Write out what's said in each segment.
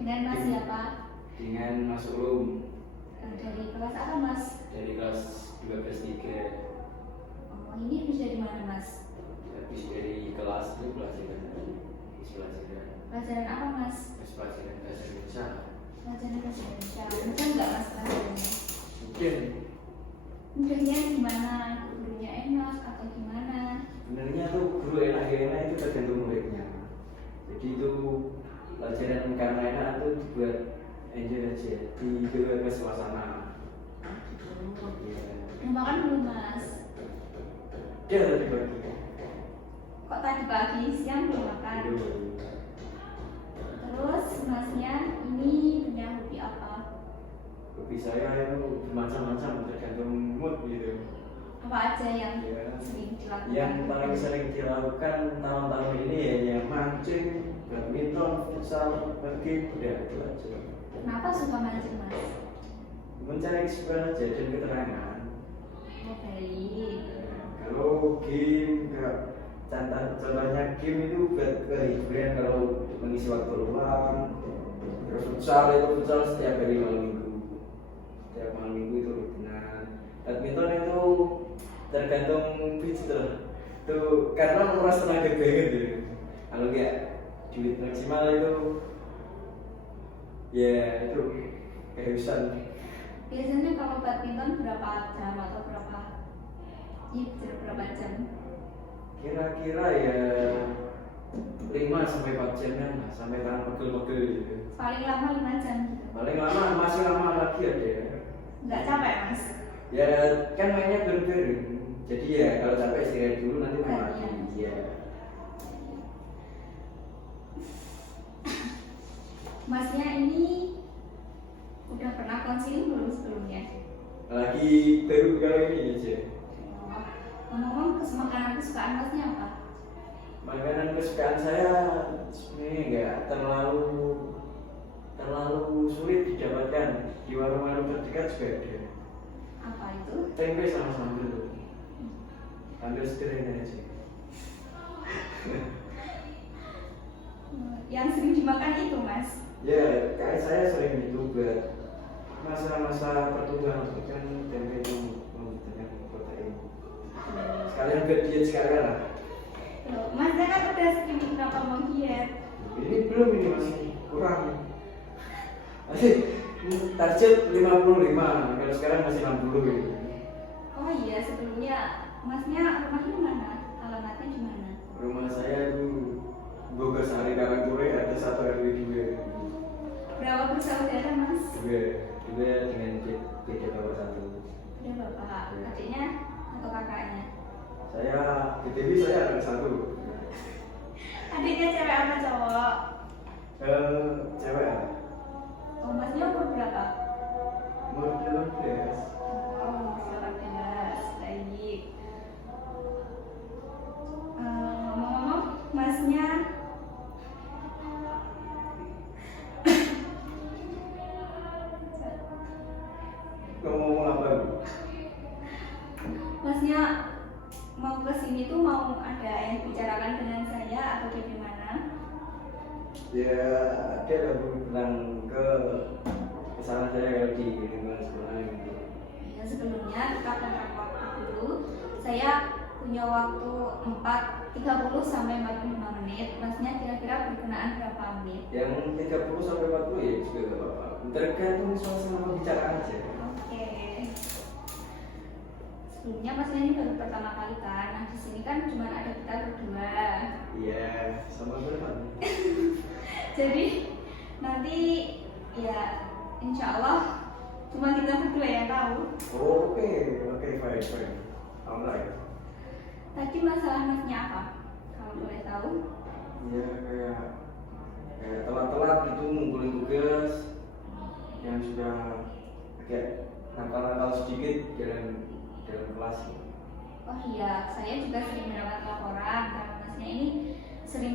Dengan Mas siapa? Dengan Mas Ulum. Dari kelas apa Mas? Dari kelas 12-3. Oh, ini habis dari mana Mas? Habis dari kelas itu pelajaran. Pelajaran apa Mas? Pelajaran bahasa Indonesia. Pelajaran bahasa Indonesia. Mudah nggak Mas pelajarannya? Mungkin. Mudahnya gimana? Gurunya enak atau gimana? Sebenarnya tuh guru enak-enak itu tergantung muridnya. Jadi itu pelajaran karena enak itu dibuat enjoy aja, dibawa ke suasana. Mau makan belum Mas? Dia tadi pagi. Kok tadi pagi siang belum makan? Terus Masnya ini punya hobi apa? Hobi saya itu bermacam-macam tergantung mood gitu. Apa aja yang Ya. sering dilakukan? Yang paling sering dilakukan tahun-tahun ini ya yang mancing, badminton, futsal, pergi, udah itu aja. Kenapa suka mancing Mas? Mencari kesukaan aja dan keterangan. Oh baik. Kalau game, contohnya game itu buat kehiburan kalau mengisi waktu luang. Terus futsal setiap hari malam minggu. Setiap malam minggu itu rutinan. Badminton itu tergantung pitch tuh karena menguras tenaga banget ya. Kalau kayak duit maksimal itu ya itu kehabisan. Biasanya kalau badminton berapa jam atau berapa jam? Kira-kira ya 5 sampai 4 jam kan, sampai tangan pegel-pegel gitu. Paling lama 5 jam gitu. Paling lama masih lama lagi ada ya. Nggak capek Mas? Ya kan mainnya bareng-bareng. Jadi ya kalau capek istirahat dulu nanti main lagi. Gantian. Iya. Masnya ini udah pernah konseling belum sebelumnya? Lagi baru kali ini aja. Ngomong-ngomong makanan kesukaan Masnya apa? Makanan kesukaan saya sebenarnya nggak terlalu sulit didapatkan, di warung-warung terdekat juga ada. Apa itu? Tempe sama sambal. Sambal sederhana aja. Yang sering dimakan itu Mas? Ya, kayak saya sering itu buat masa-masa pertumbuhan otot kan tempe itu membutuhkan protein. Sekalian buat diet sekalian lah. Loh, Mas kan udah segini kenapa mau diet? Ini belum, ini masih kurang. Masih target 55, kalau sekarang masih 60 gitu. Oh iya, sebelumnya Masnya rumahnya mana? Alamatnya di mana? Rumah saya itu Bogor Sari Karangturi, ada 1 RW 2. Berapa bersaudara Mas? Dua dengan beda bapak 1. Udah bapak, adiknya atau kakaknya? Saya BTW saya anak 1. Adiknya cewek apa cowok? Cewek. Oh, Masnya umur berapa? Umur 18. Oh, masih 18, baik. Ngomong-ngomong, Masnya Ngomong apa Bu? Masnya mau ke sini tuh mau ada yang bicarakan dengan saya atau bagaimana? Ya ada lah Bu, bilang ke kesana saya kalau di lingkungan sekolah gitu. Ya, sebelumnya kita tentang waktu dulu. Saya punya waktu 30 sampai 45 menit. Masnya kira-kira berkenaan berapa menit? Yang 30 sampai 40 ya juga gak apa-apa. Tergantung suasana pembicaraan aja. Oke. Sebelumnya Masnya ini baru pertama kali kan. Nah, di sini kan cuma ada kita berdua. Iya, sama teman. Jadi nanti ya insya Allah cuma kita berdua yang tahu. Oke, fine. Alright. Tadi masalah Masnya apa? Kalau boleh tahu? Ya kayak telat-telat gitu ngumpulin tugas yang sudah agak nakal-nakal sedikit dalam kelas. Oh iya, saya juga sering mendapat laporan karena Masnya ini sering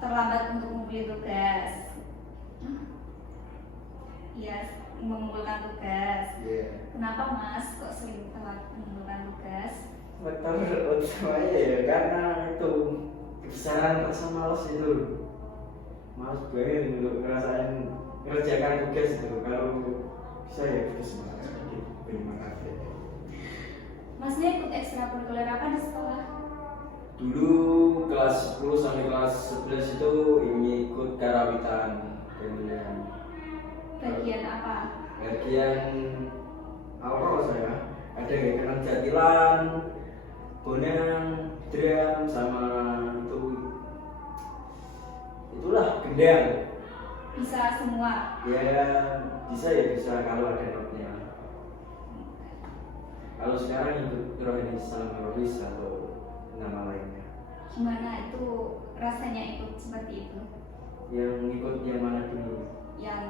terlambat untuk mengumpulin tugas. Iya, mengumpulkan tugas. Iya. Kenapa Mas kok sering telat mengumpulkan tugas? Menurut saya ya karena itu kebesaran rasa malas itu. males banget untuk ngerasain ngerjakan tugas itu. Kalau bisa ya kita semangat sedikit bersemangat ya. Masnya ikut ekstrakurikuler apa di sekolah? Dulu kelas 10 sampai kelas 11 itu ini ikut karawitan. Kemudian Bagian apa? bagian awal saya ada gerakan jatilan, bonang, drum, sama itulah gendang. Bisa semua. Ya bisa ya bisa kalau ada notnya. Kalau sekarang ikut rohani salamaris atau nama lainnya. Gimana itu rasanya ikut seperti itu? Yang ikut yang mana dulu? Yang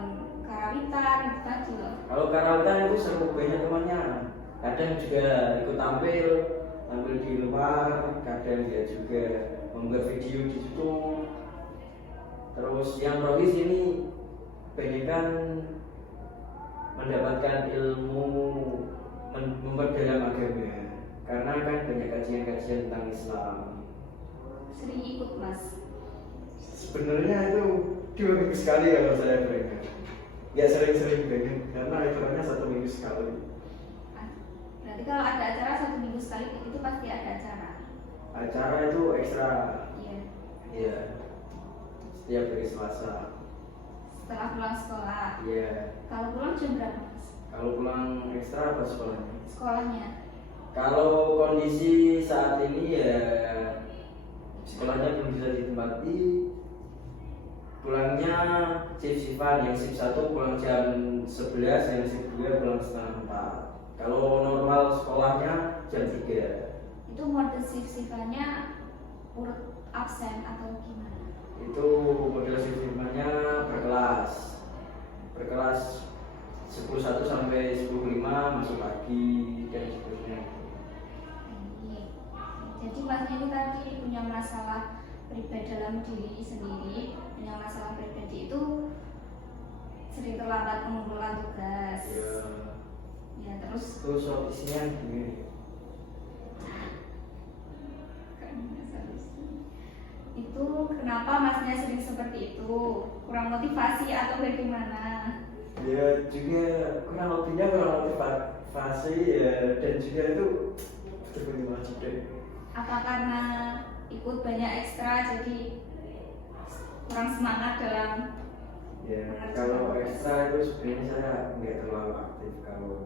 karawitan itu tadi loh. Kalau karawitan itu seru banyak temannya. Kadang juga ikut tampil di luar, kadang dia juga membuat video di situ. Terus yang rohis ini banyak kan mendapatkan ilmu memperdalam agama, karena kan banyak kajian-kajian tentang Islam. Sering ikut mas? Sebenarnya itu 2 minggu sekali kalau saya berangkat. Ya sering-sering banget karena acaranya 1 minggu sekali. Berarti kalau ada acara 1 minggu sekali itu pasti ada acara. Acara itu ekstra. Iya. Iya. Setiap hari Selasa. Setelah pulang sekolah. Iya. Kalau pulang jam berapa mas? Kalau pulang ekstra apa sekolahnya? Sekolahnya. Kalau kondisi saat ini ya sekolahnya belum bisa ditempati. Pulangnya shift-shiftan, yang shift 1 pulang jam 11, yang shift 2 pulang setengah 4. Kalau normal sekolahnya jam 3. Itu mode shift-shiftannya urut absen atau gimana? Itu model shift-shiftannya berkelas. Berkelas 10.1 sampai 10.5 masuk pagi dan seterusnya. Jadi masnya ini tadi punya masalah pribadi dalam diri sendiri, punya masalah pribadi itu sering terlambat mengumpulkan tugas. Ya, Ya terus terus solusinya gini. itu kenapa masnya sering seperti itu? Kurang motivasi atau bagaimana? Ya juga kurang lebihnya kurang motivasi ya, dan juga itu betul-betul wajib deh. Apa karena ikut banyak ekstra jadi kurang semangat dalam Ya kalau ekstra itu sebenarnya saya nggak terlalu aktif. Kalau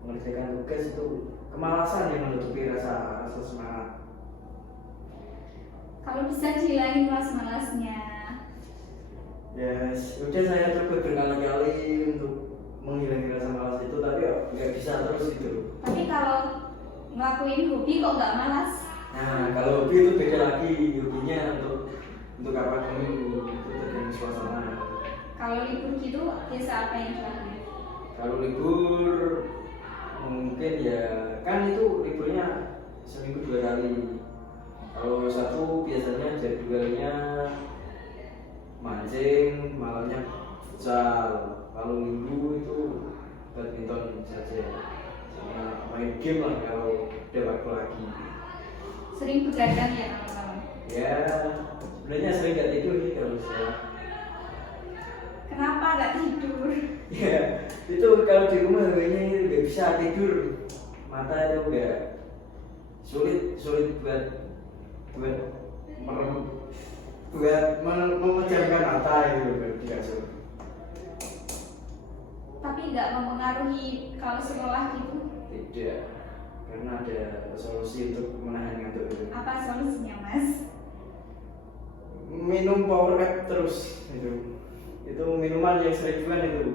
mengerjakan tugas itu kemalasan yang menutupi rasa semangat. kalau bisa dihilangin malasnya? Ya sudah saya coba berkali-kali untuk menghilangi rasa malas itu, tapi nggak bisa terus itu. Tapi kalau ngelakuin hobi kok nggak malas? Nah kalau hobi itu beda lagi, hobinya untuk apa dulu, itu tergantung suasana. Kalau libur gitu biasa apa yang dilakukan? Kalau libur mungkin ya kan itu liburnya seminggu 2 kali. Kalau satu biasanya jadwalnya mancing, malamnya futsal. Kalau minggu itu badminton saja, sama main game lah kalau ada waktu lagi. Sering begadang ya kawan-kawan? Ya sebenarnya sering nggak tidur sih kalau saya. Kenapa nggak tidur? Ya itu kalau di rumah hawanya nggak bisa tidur, mata itu nggak sulit buat memejamkan mata itu di kasur. Tapi nggak mempengaruhi kalau sekolah gitu? Tidak, karena ada solusi untuk menahan ngantuk itu. Apa solusinya mas? Minum power pack terus itu minuman yang sering jual itu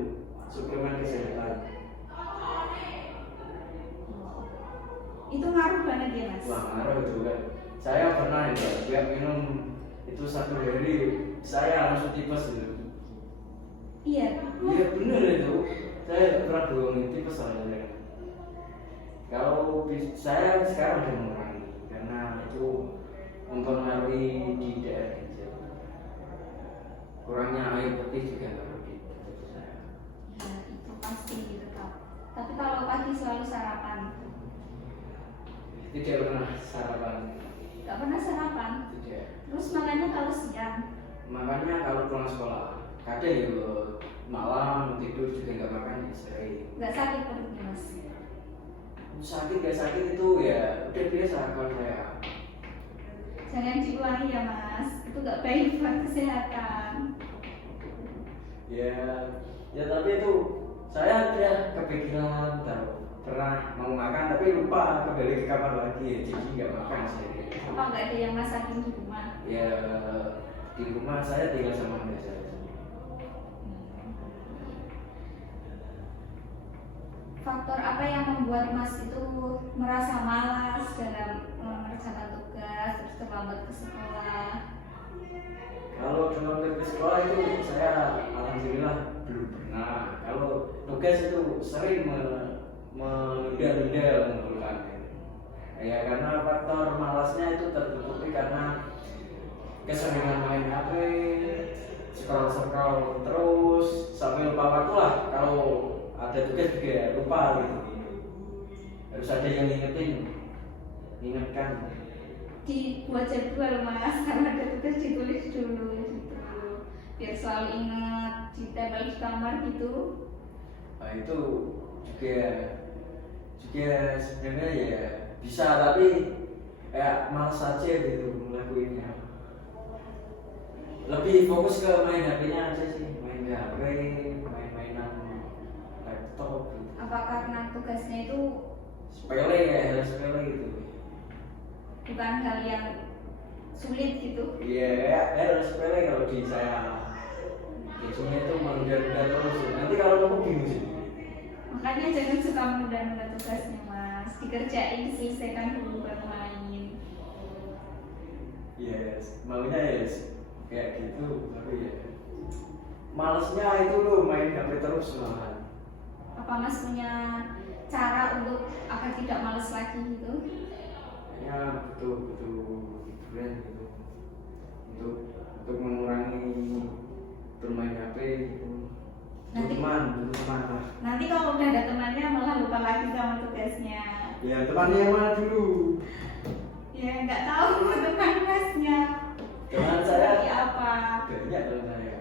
suplemen kesehatan. Itu ngaruh banget ya mas? Wah ngaruh itu kan. Saya pernah ya minum itu 1 hari saya langsung tipes itu. Iya. Iya bener itu. Saya pernah bohongin tipes soalnya. Kalau saya sekarang udah mengurangi karena itu mempengaruhi di daerah ginjal. Kurangnya air putih juga ngaruh di tubuh saya. Ya itu pasti tetap. Tapi kalau pagi selalu sarapan? Tidak pernah sarapan. Gak pernah sarapan? Tidak. Terus makannya kalau siang? Makanya kalau pulang sekolah kadang ya malam tidur juga nggak makan ya sering. Nggak sakit perutnya mas? Sakit gak sakit itu ya udah biasa kalau saya. Jangan diulangi ya mas, itu nggak baik buat kesehatan. Ya, ya tapi itu saya ada kepikiran tahu pernah mau makan tapi lupa kembali ke kamar lagi jadi nggak makan saya. Apa nggak ada yang masakin di rumah? Ya di rumah saya tinggal sama mbak saya. Faktor apa yang membuat mas itu merasa malas dalam mengerjakan tugas, terus terlambat ke sekolah? Kalau dalam ke sekolah itu saya alhamdulillah belum pernah. Kalau tugas itu sering menunda-nunda mengumpulkan. Ya karena faktor malasnya itu tertutupi karena keseringan main HP, scroll terus sampai lupa waktu lah. Kalau ada tugas juga lupa gitu. Harus ada yang ingatkan. Dibuat jadwal mas, karena ada tugas ditulis dulu gitu, biar selalu ingat, ditempel di kamar gitu. Nah, itu juga sebenarnya ya bisa tapi kayak malas saja gitu ngelakuinnya. Lebih fokus ke main HP-nya aja sih, main HP, main-mainan laptop gitu. Apa karena tugasnya itu Sepele ya, hal sepele gitu. bukan hal yang sulit gitu? Iya, hal sepele kalau di saya. Biasanya itu menunda-nunda terus. Nanti kalau kamu bingung sih. Makanya jangan suka menunda-nunda tugasnya mas, dikerjain, diselesaikan dulu baru main. Yes, maunya yes kayak gitu, tapi ya malesnya itu loh main HP terus malahan. Apa mas punya cara untuk agar tidak males lagi gitu? Ya betul hiburan gitu untuk mengurangi bermain HP gitu. Teman lah. Nanti kalau udah ada temannya malah lupa lagi sama tugasnya. Ya temannya yang mana dulu? Ya nggak tahu teman masnya. Teman saya Seperti apa? banyak teman saya.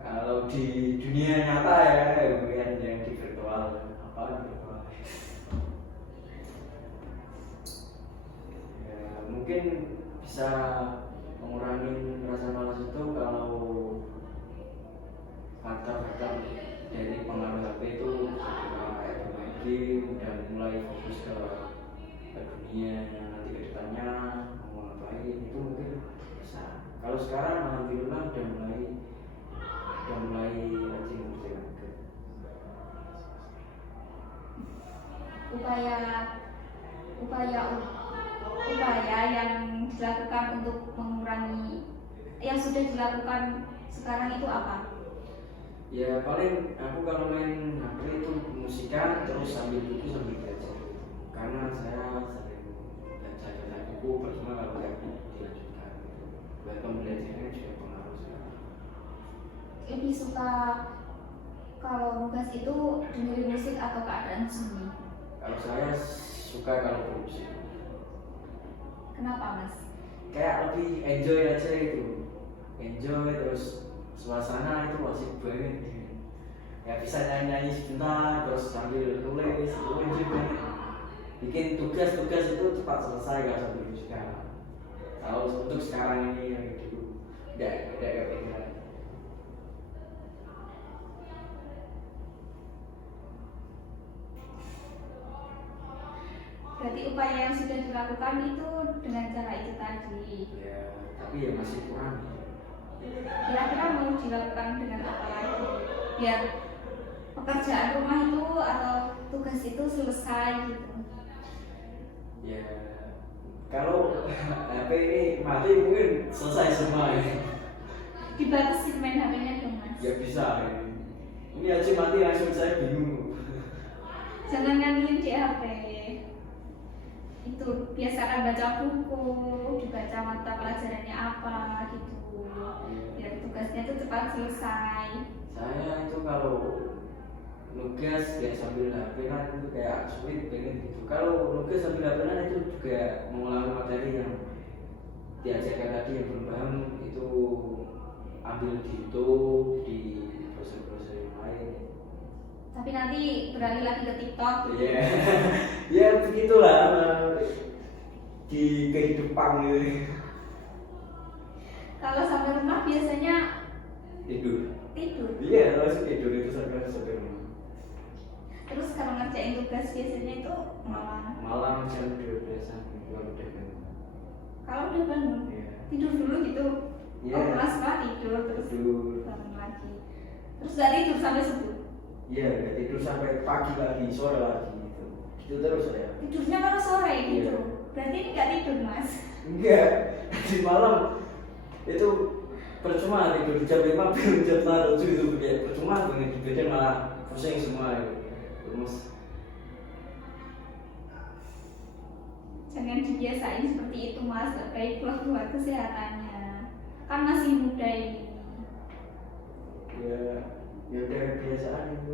Kalau di dunia nyata ya, kemudian yang di virtual apa virtual. Ya, mungkin bisa mengurangi rasa malas itu kalau faktor-faktor dari pengaruh HP itu kayak bermain game dan mulai fokus ke dunia yang nanti ke depannya mau ngapain itu mungkin bisa. Kalau sekarang alhamdulillah udah mulai rajin berjalan. Upaya yang dilakukan untuk mengurangi yang sudah dilakukan sekarang itu apa? Ya paling aku kalau main HP itu musikan terus sambil buku sambil belajar. Karena saya sering baca buku percuma kalau nggak dilanjutkan. Buat pembelajarannya juga pengaruh sekali. Lebih suka kalau nugas itu dengerin musik atau keadaan sunyi? Kalau saya suka kalau bermusik. Kenapa mas? Kayak lebih enjoy aja itu. Enjoy terus suasana itu asik banget. Ya bisa nyanyi sebentar terus sambil nulis itu enjoy banget. Bikin tugas-tugas itu cepat selesai gak sambil musikan. Kalau untuk sekarang ini yang dulu tidak kepikiran. Berarti upaya yang sudah dilakukan itu dengan cara itu tadi. Ya, tapi ya masih kurang. Kira-kira mau dilakukan dengan apa lagi? Biar pekerjaan rumah itu atau tugas itu selesai gitu. Ya, kalau HP ini mati mungkin selesai semua ya. Dibatasin main HP-nya dong mas. Ya bisa. Ya. Ini aja mati langsung saya bingung. Jangan ngandelin di HP. Itu biasakan baca buku, dibaca mata pelajarannya apa gitu. Biar tugasnya itu cepat selesai. Saya itu kalau nugas ya sambil HP kan itu kayak sulit banget gitu. Kalau nugas sambil HP kan itu juga mengulangi materi yang diajarkan tadi yang belum paham itu ambil di YouTube, di browser-browser yang lain. Tapi nanti beralih lagi ke TikTok. Iya, ya begitulah di kehidupan gitu. Kalau sampai rumah biasanya Tidur. Iya, langsung tidur itu sampai rumah. Terus kalau ngerjain tugas biasanya itu Malam jam 12 sampai udah bangun. Kalau udah bangun, Iya. tidur dulu gitu. Iya. Oh, kelas tidur terus Tidur. bangun lagi. Terus gak tidur sampai subuh. Iya, nggak tidur sampai pagi lagi, sore lagi gitu. Gitu terus ya. Tidurnya kalau sore gitu. Iya. Berarti ini gak tidur, Mas. Enggak, di malam itu percuma tidur jam 5 belum jam 7 itu kayak percuma banget tidur malah pusing semua ya. Terus Jangan dibiasain seperti itu, Mas. Gak baik buat kesehatannya. Kan masih muda ini. ya udah kebiasaan itu.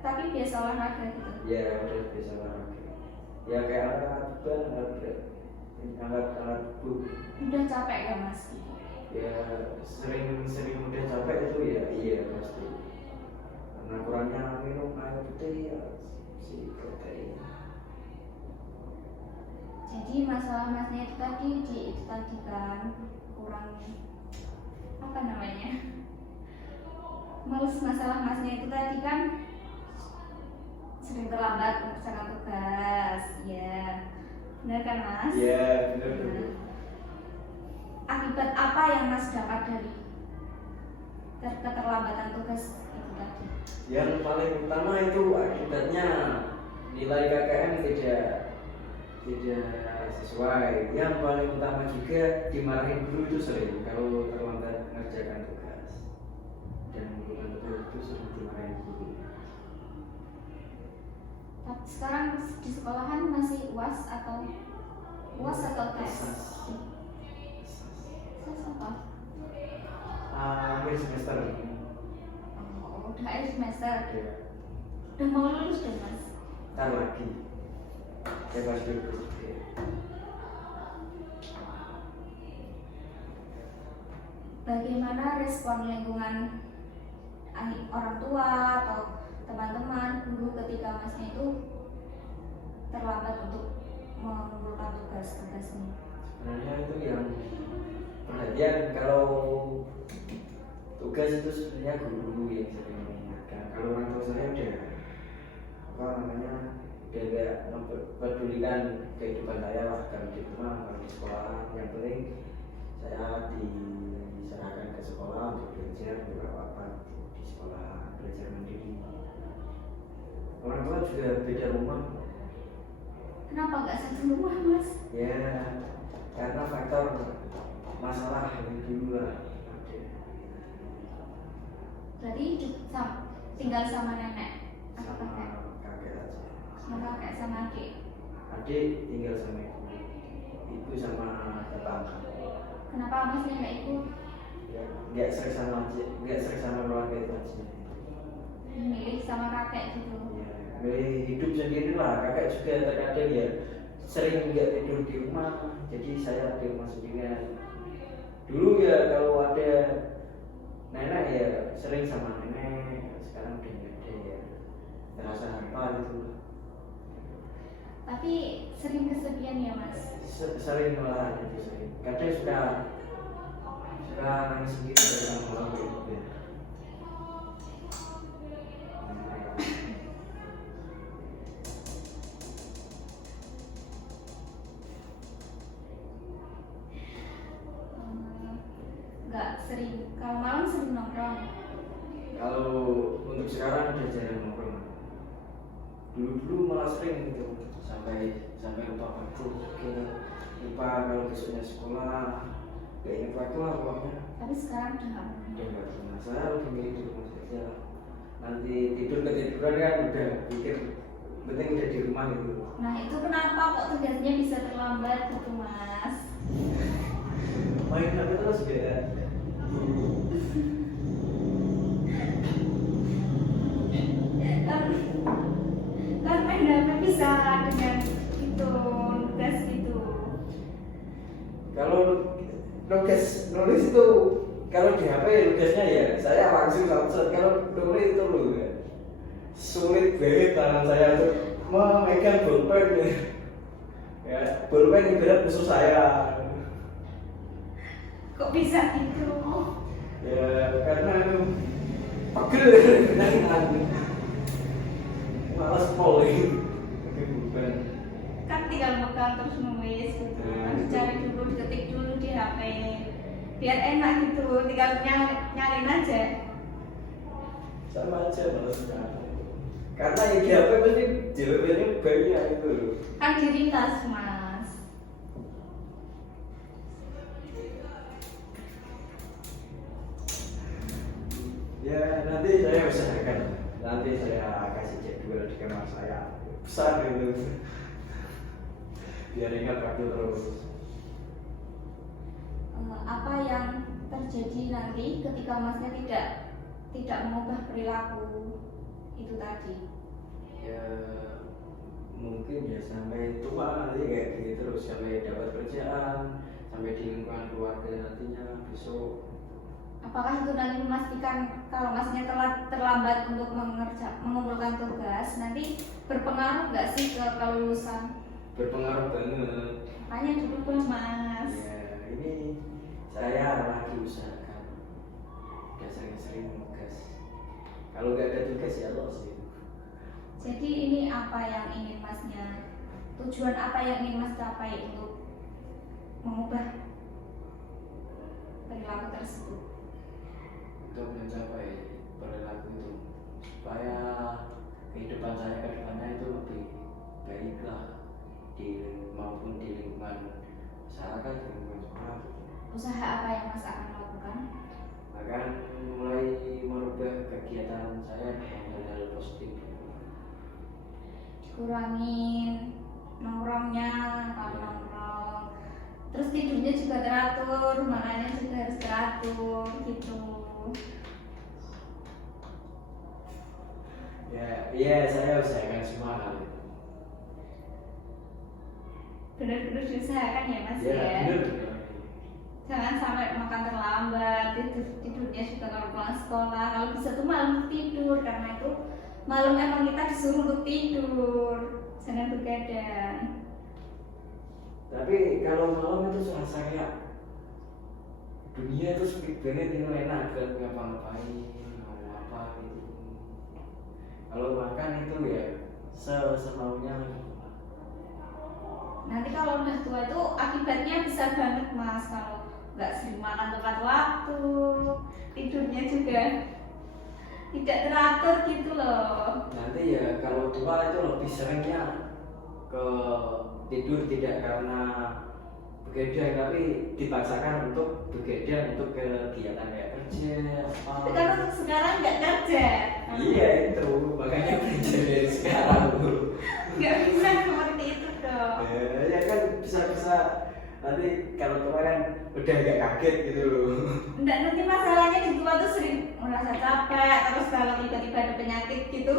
Tapi biasa olahraga gitu. Ya udah biasa olahraga. Ya kayak angkat tubuh. Udah capek gak, Mas? Ya sering udah capek itu ya iya pasti. Karena kurangnya minum air putih ya si protein. Jadi masalah Masnya itu tadi kan kurang apa namanya? Males. Masalah Masnya itu tadi kan sering terlambat melaksanakan tugas. Ya. Benar kan, Mas? Iya, benar. Nah, akibat apa yang Mas dapat dari keterlambatan tugas itu tadi? Yang paling utama itu akibatnya nilai KKM tidak sesuai. Yang paling utama juga dimarahin guru itu sering kalau terlambat mengerjakan tugas dan bukan betul itu sering dimarahin guru. Tapi sekarang di sekolahan masih UAS atau tes? Tes apa? Akhir semester. Oh, udah akhir semester. Ya, Udah mau lulus deh, Mas. ntar lagi. Bebas dulu. Bagaimana respon lingkungan orang tua atau teman-teman, guru ketika Masnya itu terlambat untuk mengumpulkan tugas-tugasnya? Sebenarnya itu yang perhatian kalau tugas itu sebenarnya guru yang sering mengingatkan. Kalau orang tua saya udah dia nggak mempedulikan kehidupan saya lah, kalau di rumah, kalau di sekolah. Yang penting saya diserahkan ke sekolah untuk belajar beberapa di sekolah, belajar mandiri. Orang tua juga beda rumah. Kenapa nggak satu rumah, Mas? Ya, karena faktor masalah yang dulu lah. Berarti tinggal sama nenek atau Sama kakek? kakek aja. Sama kakek sama adik. Adik tinggal sama ibu sama tetangga. Kenapa Masnya nggak ikut? Ya, nggak sering sama keluarga itu aja. Milih sama kakek gitu. Ya, milih hidup sendiri lah. Kakak juga terkadang ya sering nggak tidur di rumah, jadi saya di rumah sendirian. Dulu ya kalau ada nenek ya sering sama nenek, sekarang udah nggak ada ya. Terasa hampa gitu. Tapi sering kesepian ya, Mas? Sering malah jadi sering. Kadang suka nangis sendiri dalam malam gitu ya. Nggak sering. Kalau malam sering nongkrong. Kalau untuk sekarang udah jarang nongkrong. Dulu malah sering gitu sampai lupa waktu. Lupa kalau besoknya sekolah. Gak ingat waktu lah pokoknya. Tapi sekarang udah nggak. Udah nggak pernah. Saya lebih milih di rumah saja. Nanti ketiduran kan udah pikir penting udah di rumah gitu. Nah, itu kenapa kok tugasnya bisa terlambat gitu, Mas? Main apa terus ya? Kan main HP bisa dengan itu tugas itu. Kalau nulis itu kalau di HP nulisnya ya saya langsung samsat, kalau nulis itu loh ya sulit banget tangan saya tuh memegang bolpen ya, bolpen ibarat musuh saya. Kok bisa gitu? Ya karena pegel dengan malas polling pakai bolpen. Kan tinggal megang terus nulis gitu. Harus cari dulu, diketik dulu di HP biar enak gitu, tinggal nyalin aja. Sama aja malasnya karena yang di HP pasti jawabannya banyak itu Kan diringkas mas. ya. Nanti saya usahakan, nanti saya kasih jadwal di kamar saya besar gitu biar ingat waktu terus. Apa yang terjadi nanti ketika masnya tidak mengubah perilaku itu tadi? Ya mungkin ya sampai tua nanti kayak gitu terus, sampai dapat kerjaan, sampai di lingkungan keluarga nantinya besok. Apakah itu nanti memastikan kalau masnya terlambat untuk mengumpulkan tugas nanti berpengaruh nggak sih ke kelulusan? Berpengaruh banget. Makanya dulu mas. Ya ini saya lagi usahakan udah sering-sering tugas, kalau nggak ada tugas ya los gitu. Jadi ini apa yang ingin masnya, tujuan apa yang ingin mas capai untuk mengubah perilaku tersebut? Untuk mencapai perilaku itu supaya kehidupan saya ke depannya itu lebih baiklah maupun di lingkungan masyarakat, di lingkungan sekolah. Usaha apa yang mas akan lakukan? Akan mulai merubah kegiatan saya dengan hal-hal positif. Kurangin nongkrongnya, kalau nongkrong terus tidurnya juga teratur, makannya juga harus teratur gitu. Ya saya usahakan semua hal itu. Benar-benar diusahakan ya mas Ya ya. benar. Jangan sampai makan terlambat, tidurnya juga kalau pulang sekolah, kalau bisa tuh malam tidur, karena itu malam emang kita disuruh untuk tidur, jangan begadang. Tapi kalau malam itu serasa kayak dunia itu sempit banget, itu enak gak ngapa-ngapain, mau apa gitu. Kalau makan itu ya semaunya. Nanti kalau udah tua itu akibatnya bisa banget mas, kalau nggak sering makan tepat waktu, tidurnya juga tidak teratur gitu loh. Nanti ya kalau tua itu lebih seringnya ke tidur tidak karena begadang, tapi dipaksakan untuk begadang untuk kegiatan kayak kerja apa. Tapi kan untuk sekarang nggak kerja. Iya itu makanya kerja dari sekarang dulu. Nggak bisa seperti itu dong. Ya kan bisa nanti kalau tua kan udah agak kaget gitu loh. Nggak, nanti masalahnya di tua tuh sering merasa capek, terus kalau tiba-tiba ada penyakit gitu.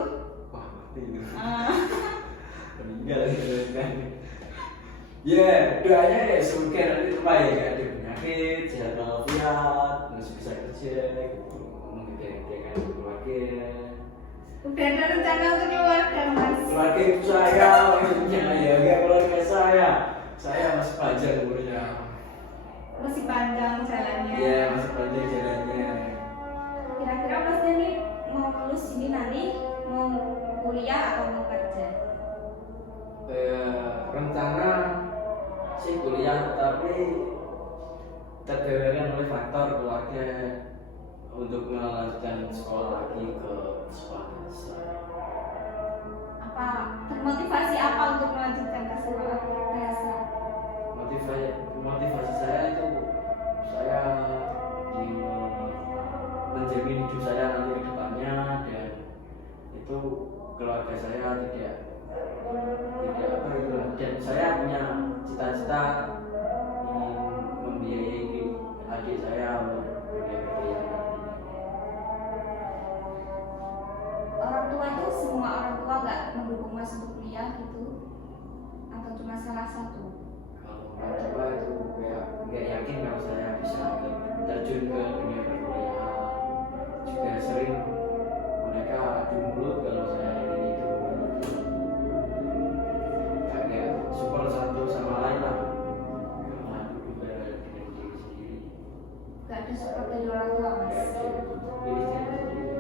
Wah mati itu. Meninggal gitu kan. Ya doanya ya semoga nanti tua ya gak ada penyakit, sehat walafiat, masih bisa kerja gitu, memikirkan keluarga. Udah ada rencana untuk keluarga mas? Keluarga ibu saya maksudnya ya, enggak keluarga saya masih panjang umurnya. Masih panjang jalannya. Iya masih panjang jalannya. Kira-kira masnya nih mau lulus ini nanti mau kuliah atau mau kerja? Rencana sih kuliah, tapi tergolong oleh faktor keluarga untuk melanjutkan sekolah lagi ke sekolah dasar. Apa termotivasi apa untuk melanjutkan ke sekolah dasar? Motivasi saya itu saya menjamin hidup saya nanti ke depannya, dan itu keluarga saya tidak apa itu, dan saya punya cita-cita ingin membiayai adik saya untuk kuliah. Orang tua itu semua orang tua nggak mendukung mas untuk kuliah gitu, atau cuma salah satu? Kalau orang tua itu kayak nggak yakin kalau terjun ke dunia perkuliahan juga sering mereka adu mulut kalau saya ini itu kayak support satu sama lain lah, adu juga dengan diri sendiri. Gak ada support dari orang tua mas. Pilih diri sendiri.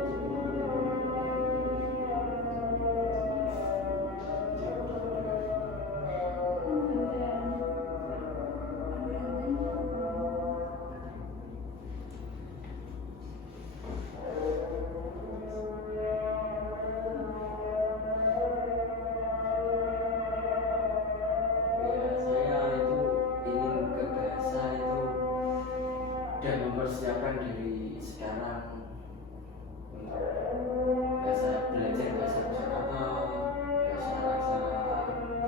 Mempersiapkan diri sekarang untuk belajar bahasa kosakata, bahasa aksara,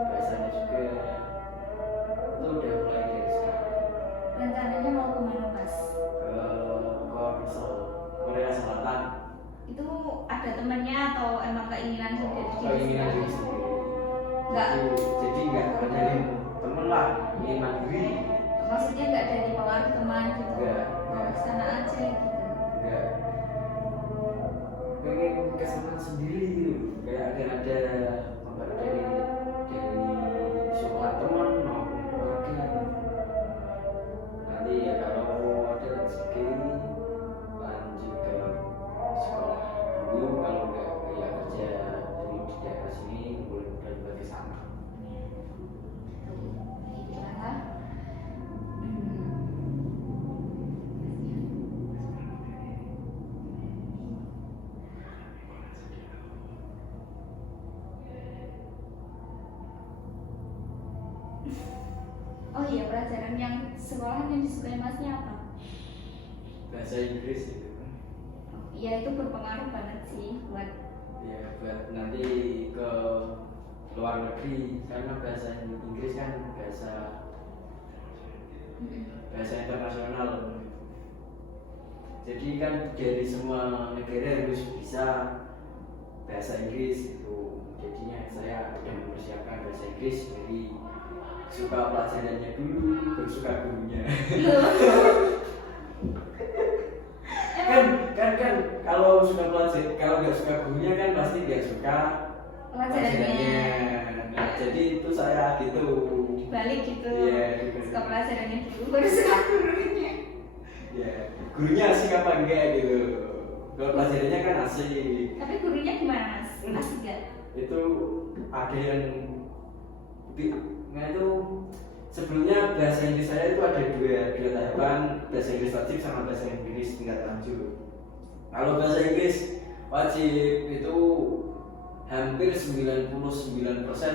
bahasanya juga itu udah mulai dari sekarang. Rencananya mau kemana mas? Ke Korea, Korea Selatan. Itu ada temennya atau emang keinginan sendiri? Keinginan diri sendiri. Enggak. Jadi nggak nyari temen lah, ingin mandiri. Maksudnya nggak dari pengaruh teman gitu? Enggak. Sana aja gitu. Enggak. Pengen kesana sendiri gitu. Kayak akan ada pengaruh dari sekolah teman maupun keluarga. Nanti ya kalau ada rezeki lanjut ke sekolah dulu, kalau enggak ya kerja dulu di daerah sini, mudah-mudahan juga ke sana. Oh iya, pelajaran yang sekolahan yang disukai masnya apa? Bahasa Inggris itu. Ya itu berpengaruh banget sih buat Buat nanti ke luar negeri, karena bahasa Inggris kan bahasa internasional. Jadi kan dari semua negara harus bisa bahasa Inggris itu. Jadinya saya sudah mempersiapkan bahasa Inggris dari suka pelajarannya dulu, baru suka gurunya. kan kalau suka pelajar, kalau nggak suka gurunya kan pasti nggak suka pelajarannya. Nah, jadi itu saya gitu. Dibalik gitu. Iya. Suka pelajarannya dulu, baru suka gurunya. Ya, gurunya asik apa enggak gitu. Kalau pelajarannya kan asik. Tapi gurunya gimana mas? Asik gak? Itu ada yang nah itu sebelumnya bahasa Inggris saya itu ada dua tahapan, bahasa Inggris wajib sama bahasa Inggris tingkat lanjut. Kalau bahasa Inggris wajib itu hampir 99%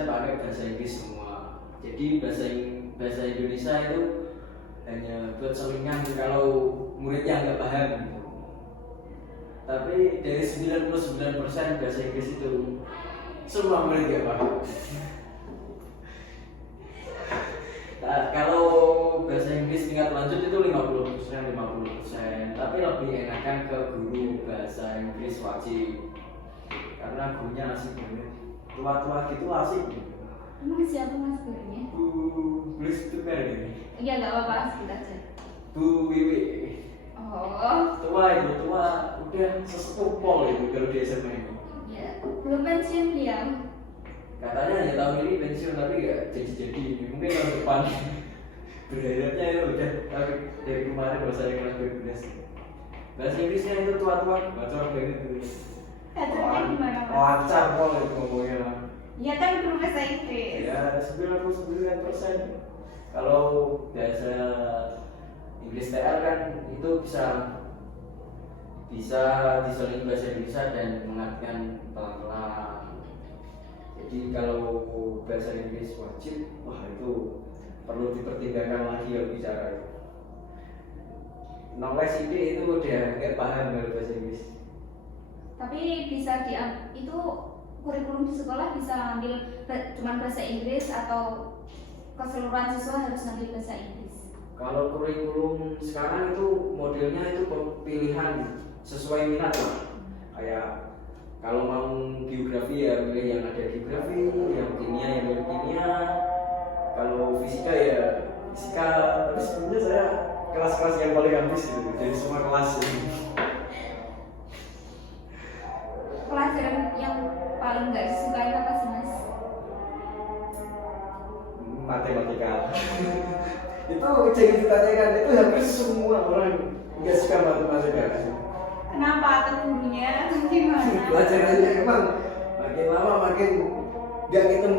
pakai bahasa Inggris semua. Jadi bahasa Indonesia itu hanya buat selingan kalau muridnya nggak paham gitu. Tapi dari 99% bahasa Inggris itu semua murid nggak paham. Nah, kalau bahasa Inggris tingkat lanjut itu 50%, tapi lebih enakan ke guru bahasa Inggris wajib karena gurunya asik banget, tua-tua gitu asik. Emang siapa mas gurunya? Bu itu kan ini. Iya nggak apa-apa, sebut aja. Bu Wiwi. Oh. Tua udah sesepuh pol itu kalau di SMA ini. Ya, belum pensiun dia. Katanya ya tahun ini pensiun tapi nggak jadi mungkin tahun depan. Berharapnya itu udah tapi dari kemarin bahasa kelas 12. Bahasa Inggrisnya itu tua-tua bacor banget itu. Kacanya gimana mas? Lancar pol itu ngomongnya. Iya kan guru bahasa Inggris. Ya 99%. Kalau bahasa Inggris TR kan itu bisa diseling bahasa Indonesia dan mengartikan pelan-pelan. Jadi kalau bahasa Inggris wajib, wah itu perlu dipertimbangkan lagi ya bicara. Nolles itu udah nggak paham kalau bahasa Inggris. Tapi bisa itu kurikulum di sekolah bisa ambil cuma bahasa Inggris atau keseluruhan siswa harus ambil bahasa Inggris? Kalau kurikulum sekarang itu modelnya itu pilihan sesuai minat lah. Kayak kalau mau geografi ya pilih yang ada geografi, yang kimia yang kimia. Kalau fisika ya fisika. Tapi sebenarnya saya kelas-kelas yang paling habis itu dari semua kelas ini. Pelajaran yang paling nggak disukai apa sih mas? Matematika. Itu jangan ditanyakan, itu hampir semua orang nggak suka matematika. Kenapa? Atau gurunya atau gimana? Pelajarannya emang makin lama makin nggak hitung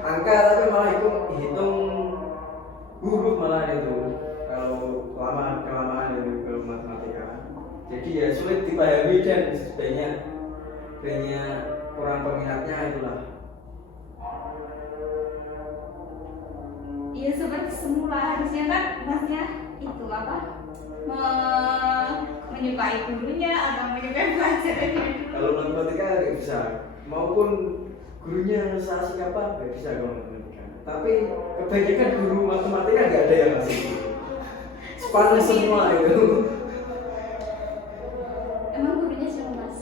angka tapi malah hitung huruf malah itu. Kalau lama kelamaan itu kalau matematika. Jadi ya sulit dipahami dan banyak kurang peminatnya itulah. Iya seperti semula harusnya kan masnya itu apa? Menyukai gurunya atau menyukai pelajarannya. Kalau matematika nggak bisa, maupun gurunya asik apa nggak bisa kalau matematika. Tapi kebanyakan guru matematika nggak ada yang asik. Sepadan semua itu. Emang gurunya siapa mas?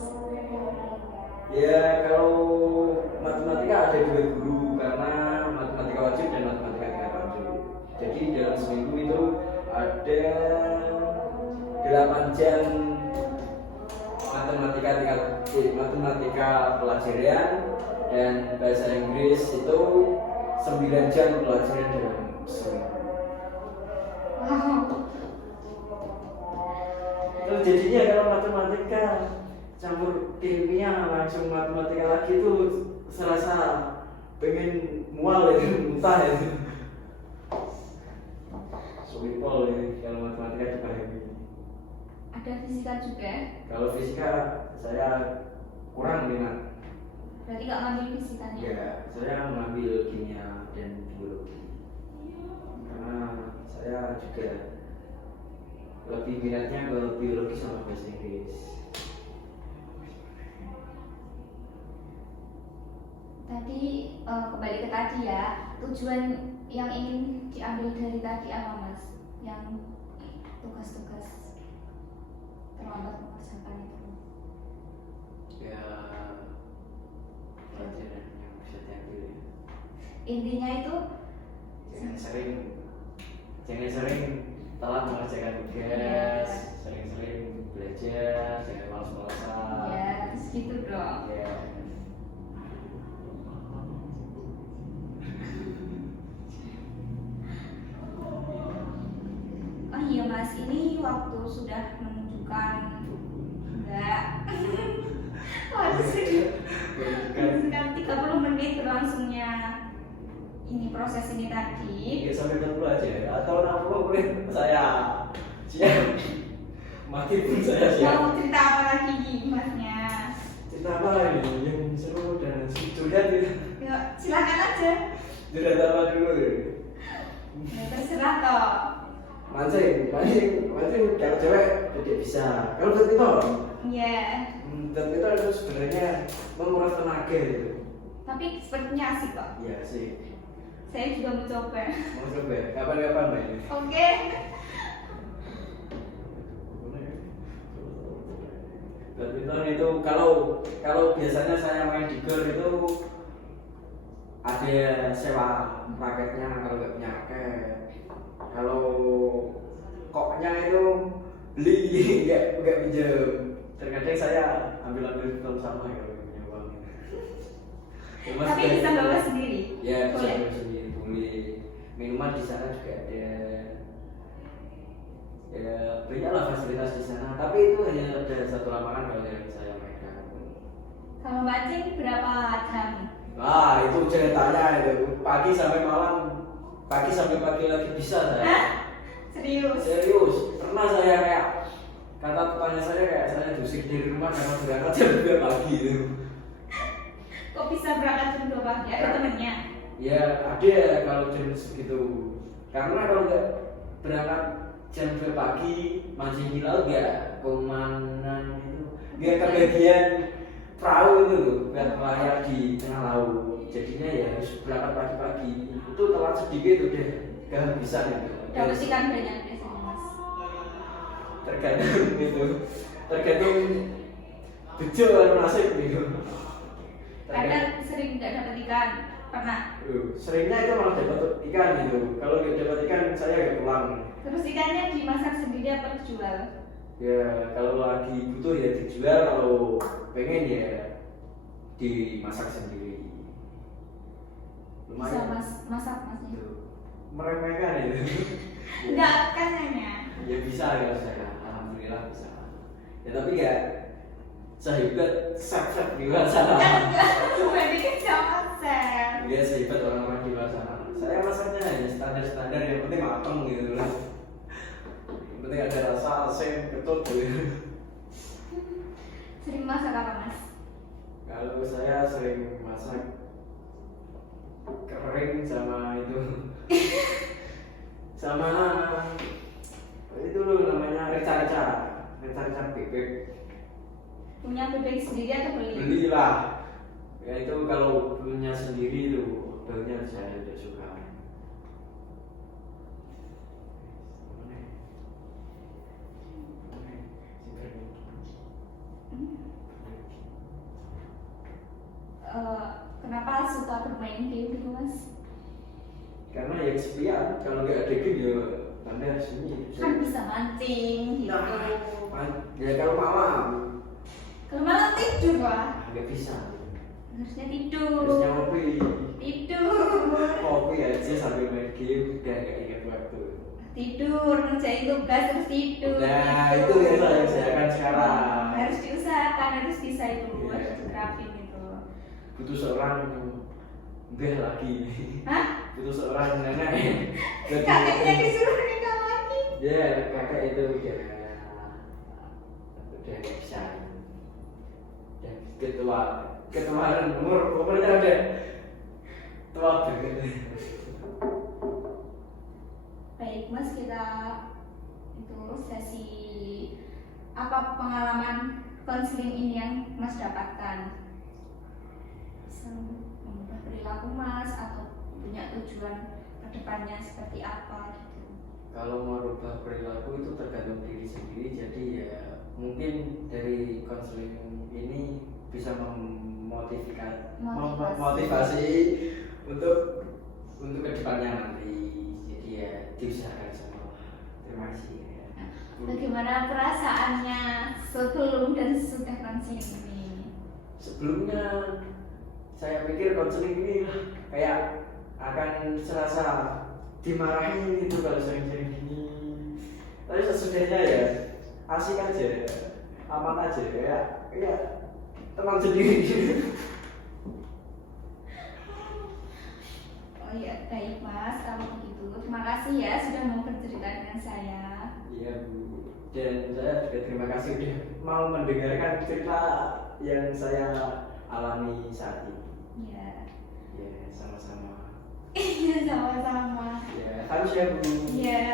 Ya kalau matematika ada 2 guru karena matematika wajib dan matematika tingkat wajib. Jadi dalam seminggu itu ada 8 jam matematika pelajaran dan bahasa Inggris itu 9 jam pelajaran dalam seminggu. Wow. Terus jadinya kalau matematika campur kimia langsung matematika lagi itu serasa pengen mual itu muntah itu. Sulit pol ini kalau matematika dipahami. Ada fisika juga. Kalau fisika saya kurang minat. Berarti nggak ngambil fisikanya? Ya, saya mengambil kimia dan biologi. Karena saya juga lebih minatnya ke biologi sama bahasa Inggris. Tadi kembali ke tadi ya, tujuan yang ingin diambil dari tadi apa mas? Yang tugas-tugas terlambat mengerjakan itu. Ya, pelajaran yang bisa diambil ya. Intinya itu jangan sering telat mengerjakan tugas, sering-sering belajar, jangan malas-malasan. ya segitu dong. Ya. Oh iya mas, ini waktu sudah menunjukkan enggak? Waktu sudah menunjukkan 30 menit berlangsungnya ini proses ini tadi. Ya sampai 40 aja atau 60 boleh saya siap. Mati pun saya siap. Mau cerita apa lagi masnya? Cerita apa lagi yang seru dan sudah Ya, silakan aja. sudah apa dulu ya. Ya, terserah toh. Mancing kalau cewek tidak bisa. Kalau badminton, Iya. badminton itu sebenarnya menguras tenaga itu. Tapi sepertinya asik kok. Iya sih. Saya juga mau coba. Mau coba kapan-kapan main. Oke. Badminton itu kalau biasanya saya main di gor itu ada sewa raketnya kalau nggak punya raket. Kalau koknya itu beli nggak pinjam. Terkadang saya ambil film sama ya kalau punya uang. Tapi bisa bawa sendiri. Ya bisa Boleh. bawa sendiri boleh. Minuman di sana juga ada. Ya banyaklah fasilitas di sana. Tapi itu hanya ada satu lapangan kalau yang saya mainkan. Kalau mancing berapa jam? Wah itu jangan tanya itu pagi sampai malam, pagi sampai pagi lagi bisa saya. Hah? Serius? Serius, pernah saya kayak kata tetangga saya kayak saya diusir dari rumah karena berangkat jam 2 pagi itu. Kok bisa berangkat jam 2 pagi? Ada temennya? Ya ada kalau jam segitu. Karena kalau nggak berangkat jam 2 pagi mancing di laut nggak komandan itu nggak kebagian perahu itu loh, nggak layak di tengah laut. Jadinya ya harus berangkat pagi-pagi. Itu telat sedikit udah kehabisan itu. Dapat ikan banyak biasanya mas. Tergantung itu, tergantung bejo dan nasib gitu. Kadang sering nggak dapat ikan. Pernah? Seringnya itu malah dapat ikan gitu. Kalau nggak dapat ikan saya nggak pulang. Terus ikannya dimasak sendiri apa dijual? Ya kalau lagi butuh ya dijual, kalau pengen ya dimasak sendiri. Bisa masak masnya? Gitu. Meremehkan itu. Enggak kan hanya. Ya bisa ya saya, alhamdulillah bisa. Ya tapi ya sehebat chef di luar sana. Enggak, berarti kan sama chef. Dia sehebat orang-orang di luar sana. Saya masaknya hanya standar-standar, yang penting mateng gitu loh. Yang penting ada rasa asam ketut gitu. Sering masak apa mas? Kalau saya sering masak kering sama itu sama itu loh namanya reca-reca bebek. Punya bebek sendiri atau beli? Beli lah ya, itu kalau punya sendiri itu baunya saya tidak suka. Kenapa suka bermain game itu mas? Karena ya kesepian, kalau nggak ada game ya Anda sunyi. Kan bisa mancing gitu. Ya kalau malam Kalau malam tidur pak? nggak bisa. Harusnya Harusnya tidur. ngopi. Tidur. Kopi aja sambil main game, udah nggak ingat waktu. Tidur, ngerjain tugas terus tidur. Nah itu yang saya usahakan sekarang. Harus diusahakan, harus bisa itu, Iya. harus diterapin itu. Butuh seorang beh lagi. Hah? Butuh seorang nenek. Kakeknya disuruh nikah lagi. Ya kakak itu udah nggak bisa. Udah ketuaan umurnya udah tua banget. Baik mas, kita itu sesi apa pengalaman konseling ini yang mas dapatkan? Bisa mengubah perilaku mas atau punya tujuan kedepannya seperti apa gitu? Kalau merubah perilaku itu tergantung diri sendiri, jadi ya mungkin dari konseling ini bisa memotivasi untuk kedepannya nanti. Jadi ya diusahakan semua. Terima kasih ya. Bagaimana perasaannya sebelum dan sesudah konseling ini? Sebelumnya saya pikir konseling ini kayak akan serasa dimarahin gitu kalau sering-sering gini. Tapi sesudahnya ya asik aja, aman aja ya teman sendiri. Oh iya, baik mas, kalau begitu terima kasih ya sudah mau bercerita dengan saya. Iya Bu, dan saya juga terima kasih udah mau mendengarkan cerita yang saya alami saat ini. Iya. Ya sama-sama. Iya, sama-sama. Ya harus ya Bu. Iya.